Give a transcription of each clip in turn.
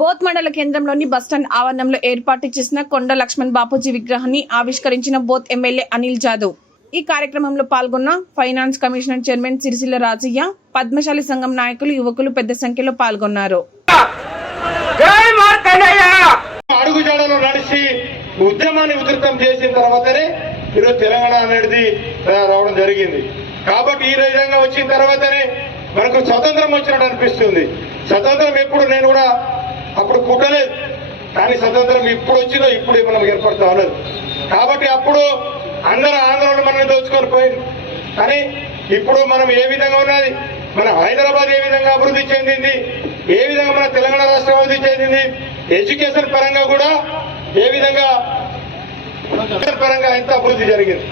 Both మండల కేంద్రంలోని bus stand ఆవరణంలో ఏర్పాటు చేసిన కొండ లక్ష్మణ్ బాపూజీ విగ్రహాన్ని ఆవిష్కరించిన బోత్ ఎమ్మెల్యే అనిల్ జాదవ్. ఈ కార్యక్రమంలో పాల్గొన్న finance commissioner chairman Sircilla Rajaiah Padmashali సంఘం నాయకులు యువకులు పెద్ద సంఖ్యలో పాల్గొన్నారు. జై మార్కండయ్య అడుగుజాడలో నడిచి ఉద్యమాన్ని ఉధృతం చేసిన తర్వాతనే ఈరోజు తెలంగాణ అనేది రావడం జరిగింది. కాబట్టి ఈ విధంగా వచ్చిన తర్వాతనే మనకు స్వతంత్రం వచ్చినట్టు అనిపిస్తుంది. స్వతంత్రం ఎప్పుడు నేను కూడా అప్పుడు కుట్టలేదు కానీ స్వతంత్రం ఇప్పుడు వచ్చిందో ఇప్పుడు మనం ఏర్పడతా ఉన్నది కాబట్టి అప్పుడు అందరు ఆంధ్రలో మనల్ని దోచుకొని పోయింది కానీ ఇప్పుడు మనం ఏ విధంగా ఉన్నది? మన హైదరాబాద్ ఏ విధంగా అభివృద్ధి చెందింది? ఏ విధంగా మన తెలంగాణ రాష్ట్రం అభివృద్ధి చెందింది? ఎడ్యుకేషన్ పరంగా కూడా ఏ విధంగా పరంగా ఎంత అభివృద్ధి జరిగింది?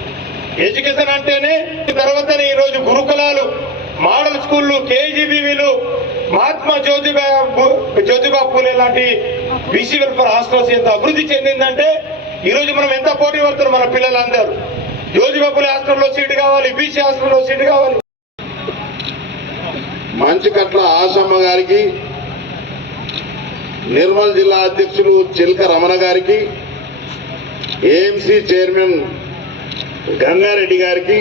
ఎడ్యుకేషన్ అంటేనే తర్వాతనే ఈ రోజు గురుకులాలు మోడల్ స్కూళ్ళు కేజీబీవీలు మహాత్మా జ్యోతిబా జ్యోతిబా పూలే లాంటి బీసీ వెల్ఫేర్ హాస్టల్స్ ఎంత అభివృద్ధి చెందిందంటే ఈ రోజు మనం ఎంత పోటీ పడుతున్నాం మన పిల్లలందరూ. జ్యోతిబా పూలే హాస్టల్లో సీటు కావాలి బీసీ హాస్టల్లో సీటు కావాలి. మంచికట్ల ఆశమ్మ గారికి నిర్మల్ జిల్లా అధ్యక్షులు చిల్క రమణ గారికి ఏఎంసీ చైర్మన్ గంగారెడ్డి గారికి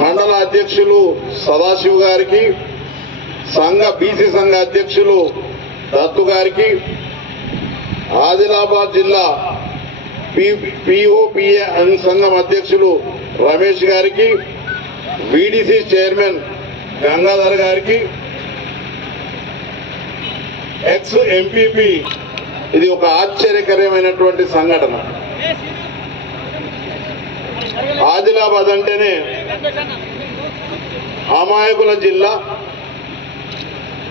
మండల అధ్యక్షులు సదాశివ్ గారికి సంఘ బీసీ సంఘ అధ్యక్షులు దత్తు గారికి ఆదిలాబాద్ జిల్లా పిఓపిఏ సంఘం అధ్యక్షులు రమేష్ గారికి వీడీసీ చైర్మన్ గంగాధర్ గారికి ఎక్స్ ఎంపీపీ. ఇది ఒక ఆశ్చర్యకరమైనటువంటి సంఘటన. ఆదిలాబాద్ అంటేనే అమాయకుల జిల్లా.